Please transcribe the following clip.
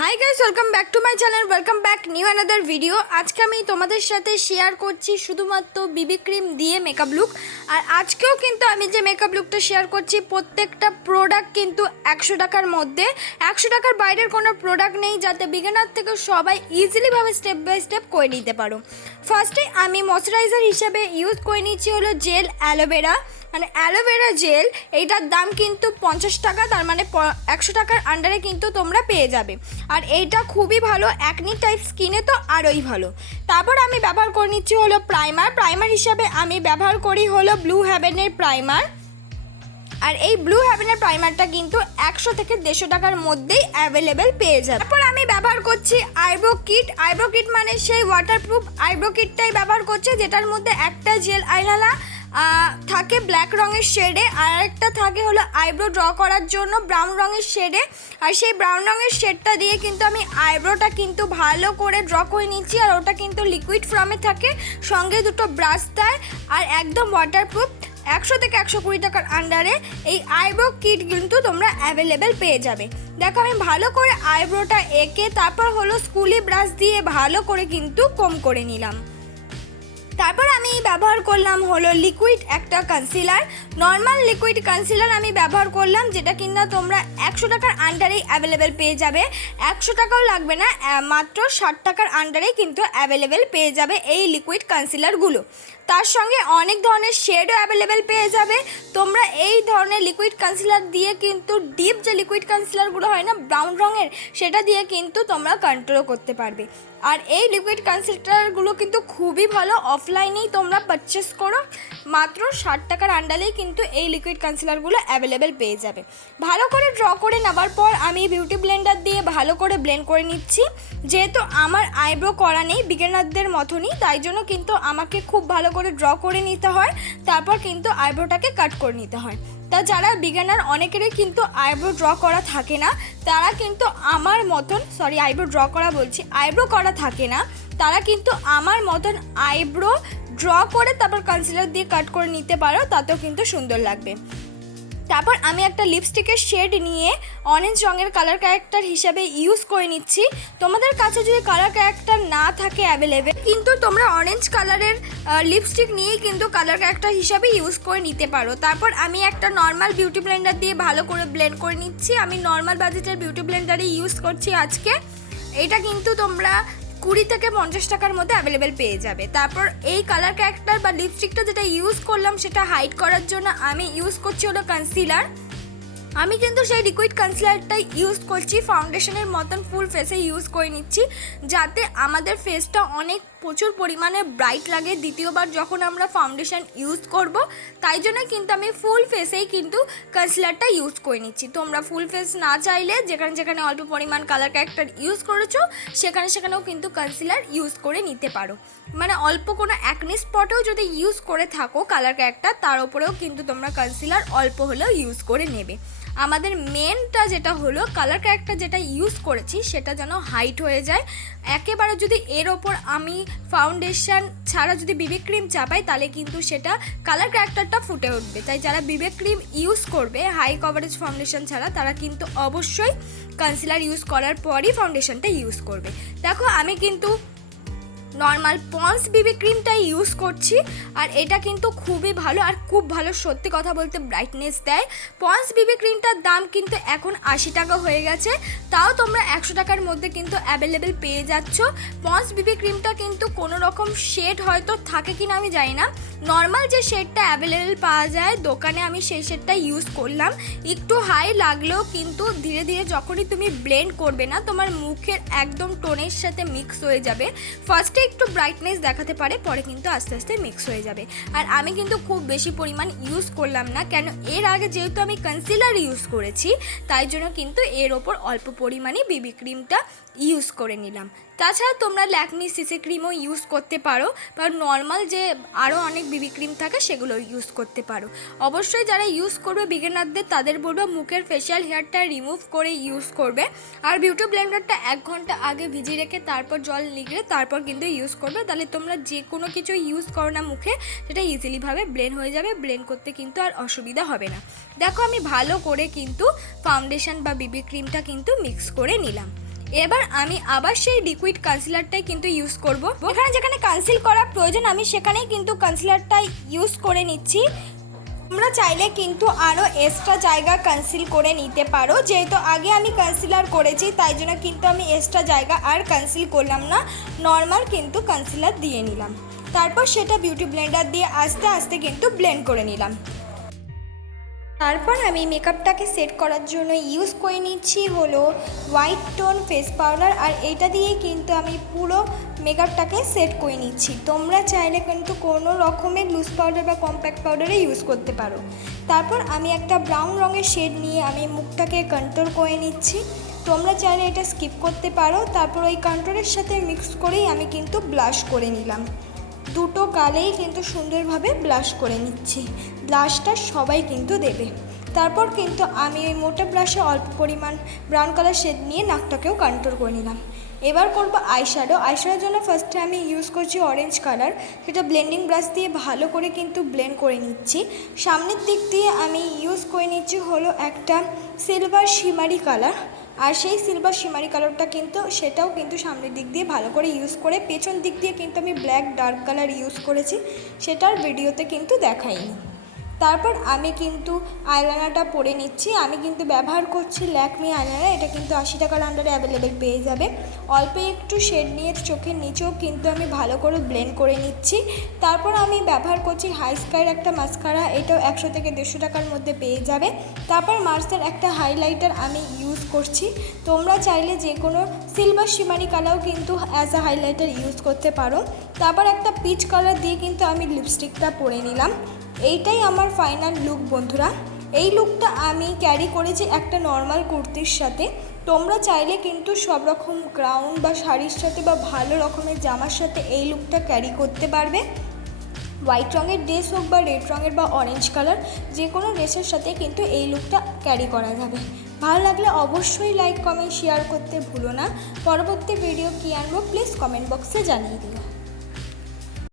Hi guys, welcome back to my channel, welcome back new another video. আজকে আমি তোমাদের সাথে শেয়ার করছি শুধুমাত্র বিবি ক্রিম দিয়ে মেকআপ লুক। আর আজকেও কিন্তু আমি যে মেকআপ লুকটা শেয়ার করছি প্রত্যেকটা প্রোডাক্ট কিন্তু 100 টাকার মধ্যে, 100 টাকার বাইরের কোনো প্রোডাক্ট নেই, যাতে বিগিনার থেকে সবাই ইজিলিভাবে স্টেপ বাই স্টেপ করে নিতে পারো। ফার্স্টে আমি ময়শ্চারাইজার হিসেবে ইউজ করে নিচ্ছি হলো জেল অ্যালোভেরা, মানে অ্যালোভেরা জেল। এইটার দাম কিন্তু 50 টাকা, তার মানে 100 টাকার আন্ডারে কিন্তু তোমরা পেয়ে যাবে। আর এইটা খুবই ভালো, অ্যাকনি টাইপ স্কিনে তো আরোই ভালো। তারপর আমি ব্যবহার করে নিচ্ছি হলো প্রাইমার হিসাবে আমি ব্যবহার করি হলো ব্লু হেভেনের প্রাইমার। আর এই ব্লু হেভেনের প্রাইমারটা কিন্তু 100 থেকে 150 টাকার মধ্যেই অ্যাভেলেবেল পেয়ে যাবে। তারপর আমি ব্যবহার করছি আইব্রো কিট, মানে সেই ওয়াটারপ্রুফ আইব্রো কিটটাই ব্যবহার করছি, যেটার মধ্যে একটা জেল আইলাইনার থাকে ব্ল্যাক রঙের শেডে, আর একটা থাকে হলো আইব্রো ড্র করার জন্য ব্রাউন রঙের শেডে। আর সেই ব্রাউন রঙের শেডটা দিয়ে কিন্তু আমি আইব্রোটা কিন্তু ভালো করে ড্র করে নিচ্ছি। আর ওটা কিন্তু লিকুইড ফর্মে থাকে, সঙ্গে দুটো ব্রাশ দেয়, আর একদম ওয়াটারপ্রুফ। 100 থেকে 120 টাকার আন্ডারে এই আইব্রো কিট কিন্তু তোমরা অ্যাভেলেবেল পেয়ে যাবে। দেখো আমি ভালো করে আইব্রোটা এঁকে তারপর হলো স্কুলি ব্রাশ দিয়ে ভালো করে কিন্তু কম করে নিলাম। তারপর আমি ব্যবহার করলাম হলো লিকুইড একটা কনসিলার, নর্মাল লিকুইড কনসিলার আমি ব্যবহার করলাম, যেটা কিনা তোমরা 100 টাকার আন্ডারেই অ্যাভেলেবেল পেয়ে যাবে। 100 টাকাও লাগবে না, মাত্র 60 টাকার আন্ডারেই কিন্তু অ্যাভেলেবেল পেয়ে যাবে এই লিকুইড কনসিলারগুলো। তার সঙ্গে অনেক ধরনের শেডও অ্যাভেলেবেল পেয়ে যাবে। তোমরা এই ধরনের লিকুইড কনসিলার দিয়ে কিন্তু ডিপ যে লিকুইড কনসিলারগুলো হয় না ব্রাউন রঙের, সেটা দিয়ে কিন্তু তোমরা কন্ট্রোল করতে পারবে। আর এই লিকুইড কনসিলারগুলো কিন্তু খুবই ভালো, অফলাইনেই তোমরা পারচেস করো, মাত্র 60 টাকার আন্ডারেই কিন্তু এই লিকুইড কনসিলারগুলো অ্যাভেলেবেল পেয়ে যাবে। ভালো করে ড্র করে নেবার পর আমি বিউটি ব্লেন্ডার দিয়ে ভালো করে ব্লেন্ড করে নিচ্ছি। যেহেতু আমার আইব্রো করা নেই, বিগিনারদের মতনই, তাই জন্য কিন্তু আমাকে খুব ভালো করে ড্র করে নিতে হয়, তারপর কিন্তু আইব্রোটাকে কাট করে নিতে হয়। তা যারা বিগিনার অনেকেরই কিন্তু আইব্রো ড্র করা থাকে না, তারা কিন্তু আমার মতন আইব্রো করা থাকে না, তারা কিন্তু আমার মতন আইব্রো ড্র করে তারপর কনসিলার দিয়ে কাট করে নিতে পারো, তাতেও কিন্তু সুন্দর লাগবে। তারপর আমি একটা লিপস্টিকের শেড নিয়ে অরেঞ্জ রঙের কালার ক্যারেক্টার হিসাবে ইউজ করে নিচ্ছি। তোমাদের কাছে যদি কালার ক্যারেক্টার না থাকে অ্যাভেলেবেল, কিন্তু তোমরা অরেঞ্জ কালারের লিপস্টিক নিয়েই কিন্তু কালার ক্যারেক্টার হিসাবে ইউজ করে নিতে পারো। তারপর আমি একটা নর্মাল বিউটি ব্লেন্ডার দিয়ে ভালো করে ব্লেন্ড করে নিচ্ছি। আমি নর্মাল বাজেটের বিউটি ব্লেন্ডারই ইউজ করছি আজকে। এটা কিন্তু তোমরা 20 থেকে 50 টাকার মধ্যে অ্যাভেলেবেল পেয়ে যাবে। তারপর এই কালার ক্যারেক্টার বা লিপস্টিকটা যেটা ইউজ করলাম সেটা হাইড করার জন্য আমি ইউজ করছি হলো কনসিলার। আমি কিন্তু সেই লিকুইড কনসিলারটাই ইউজ করছি, ফাউন্ডেশনের মতন ফুল ফেসে ইউজ করে নিচ্ছি, যাতে আমাদের ফেসটা প্রচুর পরিমাণে ব্রাইট লাগে দ্বিতীয়বার যখন আমরা ফাউন্ডেশন ইউজ করব। তাই জন্য কিন্তু আমি ফুল ফেসেই কিন্তু কনসিলারটা ইউজ করে নিচ্ছি। তোমরা ফুল ফেস না চাইলে যেখানে যেখানে অল্প পরিমাণ কালার ক্যারেক্টার ইউজ করেছো সেখানেও কিন্তু কনসিলার ইউজ করে নিতে পারো। মানে অল্প কোনো অ্যাকনি স্পটেও যদি ইউজ করে থাকো কালার ক্যারেক্টার, তার উপরেও কিন্তু তোমরা কনসিলার অল্প হলেও ইউজ করে নেবে। আমাদের মেনটা যেটা হলো কালার ক্যারেক্টার যেটা ইউজ করেছি সেটা যেন হাইট হয়ে যায় একেবারে। যদি এর ওপর আমি ফাউন্ডেশন ছাড়া যদি বিবি ক্রিম চাপাই, তাহলে কিন্তু সেটা কালার ক্যারেক্টারটা ফুটে উঠবে। তাই যারা বিবি ক্রিম ইউজ করবে হাই কভারেজ ফাউন্ডেশন ছাড়া, তারা কিন্তু অবশ্যই কনসিলার ইউজ করার পরই ফাউন্ডেশনটা ইউজ করবে। দেখো আমি কিন্তু নর্মাল পন্স বিবি ক্রিমটাই ইউজ করছি, আর এটা কিন্তু খুবই ভালো, আর খুব ভালো, সত্যি কথা বলতে ব্রাইটনেস দেয়। পন্স বিবি ক্রিমটার দাম কিন্তু এখন 80 টাকা হয়ে গেছে, তাও তোমরা 100 টাকার মধ্যে কিন্তু অ্যাভেলেবেল পেয়ে যাচ্ছ। পন্স বিবি ক্রিমটা কিন্তু কোনো রকম শেড হয়তো থাকে কিনা আমি জানি না, নর্মাল যে শেডটা অ্যাভেলেবেল পাওয়া যায় দোকানে আমি সেই শেডটা ইউজ করলাম। একটু হাই লাগলেও কিন্তু ধীরে ধীরে যখনই তুমি ব্লেন্ড করবে না, তোমার মুখের একদম টোনের সাথে মিক্স হয়ে যাবে। ফার্স্টে একটু ব্রাইটনেস দেখাতে পারে, পরে কিন্তু আস্তে আস্তে মিক্স হয়ে যাবে। আর আমি কিন্তু খুব বেশি পরিমাণ ইউজ করলাম না, কেন এর আগে যেহেতু আমি কনসিলার ইউজ করেছি, তাই জন্য কিন্তু এর ওপর অল্প পরিমাণে বিবি ক্রিমটা ইউজ করে নিলাম। তাছাড়া তোমরা ল্যাকমি সিসি ক্রিমও ইউজ করতে পারো, বা নর্মাল যে আরও অনেক বিবি ক্রিম থাকে সেগুলো ইউজ করতে পারো। অবশ্যই যারা ইউজ করবে বিগিনারদের, তাদের বলবো মুখের ফেশিয়াল হেয়ারটা রিমুভ করে ইউজ করবে। আর বিউটি ব্লেন্ডারটা 1 ঘন্টা আগে ভিজিয়ে রেখে তারপর জল নিগড়ে তারপর কিন্তু ইউজ করবে, তাহলে তোমরা যে কোনো কিছু ইউজ করো না মুখে, সেটা ইজিলিভাবে ব্লেন্ড হয়ে যাবে, ব্লেন্ড করতে কিন্তু আর অসুবিধা হবে না। দেখো আমি ভালো করে কিন্তু ফাউন্ডেশন বা বিবি ক্রিমটা কিন্তু মিক্স করে নিলাম। এবার আমি আবার সেই লিকুইড কনসিলারটাই কিন্তু ইউজ করব। এখানে যেখানে কনসিল করা প্রয়োজন আমি সেখানেই কিন্তু কনসিলারটাই ইউজ করে নিচ্ছি। তোমরা চাইলে কিন্তু আরও এক্সট্রা জায়গা কনসিল করে নিতে পারো, যেহেতু আগে আমি কনসিলার করেছি তাই জন্য কিন্তু আমি এক্সট্রা জায়গা আর কনসিল করলাম না, নর্মাল কিন্তু কনসিলার দিয়ে নিলাম। তারপর সেটা বিউটি ব্লেন্ডার দিয়ে আস্তে আস্তে কিন্তু ব্লেন্ড করে নিলাম। তারপর আমি মেকআপটাকে সেট করার জন্য ইউজ করে নিচ্ছি হলো হোয়াইট টোন ফেস পাউডার, আর এটা দিয়ে কিন্তু আমি পুরো মেকআপটাকে সেট করে নিচ্ছি। তোমরা চাইলে কিন্তু কোনো রকমের লুজ পাউডার বা কম্প্যাক্ট পাউডারে ইউজ করতে পারো। তারপর আমি একটা ব্রাউন রঙের শেড নিয়ে আমি মুখটাকে কন্ট্রোল করে নিচ্ছি। তোমরা চাইলে এটা স্কিপ করতে পারো। তারপর ওই কন্ট্রোলের সাথে মিক্স করেই আমি কিন্তু ব্লাশ করে নিলাম। দুটো গালেই কিন্তু সুন্দরভাবে ব্লাশ করে নিচ্ছি। ব্লাশটা সবাই কিন্তু দেবে। তারপর কিন্তু আমি ওই মোটা ব্রাশে অল্প পরিমাণ ব্রাউন কালার শেড নিয়ে নাকটাকেও কন্ট্রোল করে নিলাম। এবার করব আইশ্যাডো। আইশ্যাডোর জন্য ফার্স্টে আমি ইউজ করছি অরেঞ্জ কালার, সেটা ব্লেন্ডিং ব্রাশ দিয়ে ভালো করে কিন্তু ব্লেন্ড করে নিচ্ছি। সামনের দিক দিয়ে আমি ইউজ করে নিচ্ছি হলো একটা সিলভার শিমারি কালার, আর সেই সিলভার শিমারি কালারটা কিন্তু সেটাও কিন্তু সামনের দিক দিয়ে ভালো করে ইউজ করে, পেছন দিক দিয়ে কিন্তু আমি ব্ল্যাক ডার্ক কালার ইউজ করেছি, সেটার ভিডিওতে কিন্তু দেখাইনি। তারপর আমি কিন্তু আইলাইনারটা পরে নিচ্ছি। আমি কিন্তু ব্যবহার করছি ল্যাকমে আইলাইনার, এটা কিন্তু 80 টাকার আন্ডারে অ্যাভেলেবেল পেয়ে যাবে। অল্প একটু শেড নিয়ে চোখের নিচেও কিন্তু আমি ভালো করে ব্লেন্ড করে নিচ্ছি। তারপর আমি ব্যবহার করছি হাই স্কাইয়ের একটা মাস্কারা, এটাও 100 থেকে 150 টাকার মধ্যে পেয়ে যাবে। তারপর মার্সের একটা হাইলাইটার আমি ইউজ করছি। তোমরা চাইলে যে কোনো সিলভার শিমারি কালারও কিন্তু অ্যাজ আ হাইলাইটার ইউজ করতে পারো। তারপর একটা পিচ কালার দিয়ে কিন্তু আমি লিপস্টিকটা পরে নিলাম। এইটাই আমার ফাইনাল লুক বন্ধুরা। এই লুকটা আমি ক্যারি করেছি একটা নর্মাল কুর্তির সাথে। তোমরা চাইলে কিন্তু সব রকম গ্রাউন বা শাড়ির সাথে বা ভালো রকমের জামার সাথে এই লুকটা ক্যারি করতে পারবে। হোয়াইট রঙের ড্রেস হোক বা রেড রঙের বা অরেঞ্জ কালার, যে কোনো ড্রেসের সাথে কিন্তু এই লুকটা ক্যারি করা যাবে। ভালো লাগলে অবশ্যই লাইক কমেন্ট শেয়ার করতে ভুলো না। পরবর্তী ভিডিও কী আনবো প্লিজ কমেন্ট বক্সে জানিয়ে দিও।